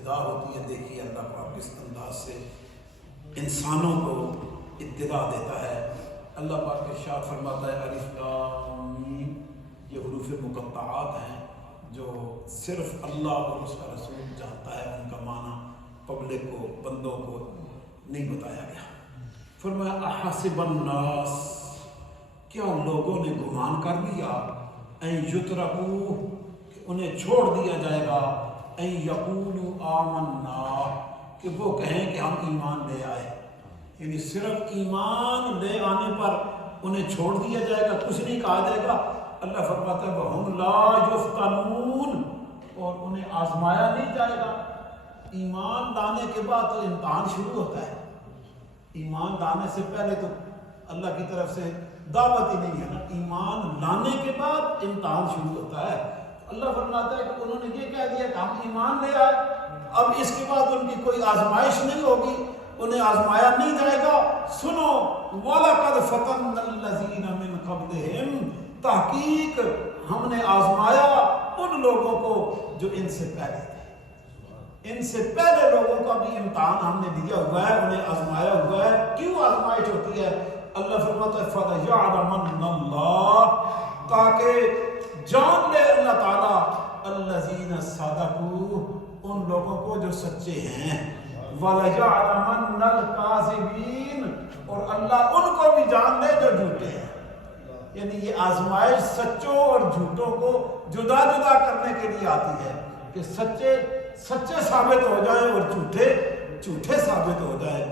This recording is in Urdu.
ابتدا ہوتی ہے. دیکھیے اللہ پاک کس انداز سے انسانوں کو ابتدا دیتا ہے. اللہ پاک ارشاد فرماتا ہے الف لام میم، یہ حروف مقطعات ہیں جو صرف اللہ اور اس کا رسول جانتا ہے، ان کا معنی پبلک کو، بندوں کو نہیں بتایا گیا. فرمایا احسب الناس، کیا لوگوں نے گمان کر لیا، ان یترکوا، کہ انہیں چھوڑ دیا جائے گا، ان یقولوا آمنا، کہ وہ کہیں کہ ہم ایمان لے آئے. یعنی صرف ایمان لے آنے پر انہیں چھوڑ دیا جائے گا، کچھ نہیں کہا جائے گا. اللہ فرماتا ہے وَهُمْ لَا يُفْتَنُونَ، اور انہیں آزمایا نہیں جائے گا. ایمان لانے کے بعد تو امتحان شروع ہوتا ہے. ایمان لانے سے پہلے تو اللہ کی طرف سے دعوت ہی نہیں ہے نا، ایمان لانے کے بعد امتحان شروع ہوتا ہے. اللہ فرماتا ہے کہ انہوں نے یہ کہہ دیا کہ ہم ایمان لے آئے، اب اس کے بعد ان کی کوئی آزمائش نہیں ہوگی، انہیں آزمایا نہیں جائے گا. سنو وَلَقَدْ فَتَنَّا الَّذِينَ مِنْ قَبْلِهِمْ، تحقیق ہم نے آزمایا ان لوگوں کو جو ان سے پہلے تھے. ان سے پہلے لوگوں کا بھی امتحان ہم نے دیا ہوا ہے، انہیں آزمایا ہوا ہے. کیوں آزمائش ہوتی ہے؟ اللہ فرماتا ہے فَلَيَعْلَمَنَّ اللَّهُ، تاکہ جان لے اللہ تعالیٰ الَّذِينَ صَدَقُوا، ان لوگوں کو جو سچے ہیں، وَلَيَعْلَمَنَّ الْكَاذِبِينَ، اور اللہ ان کو بھی جان لے جو جھوٹے ہیں. یعنی یہ آزمائش سچوں اور جھوٹوں کو جدا جدا کرنے کے لیے آتی ہے کہ سچے سچے ثابت ہو جائیں اور جھوٹے جھوٹے ثابت ہو جائیں.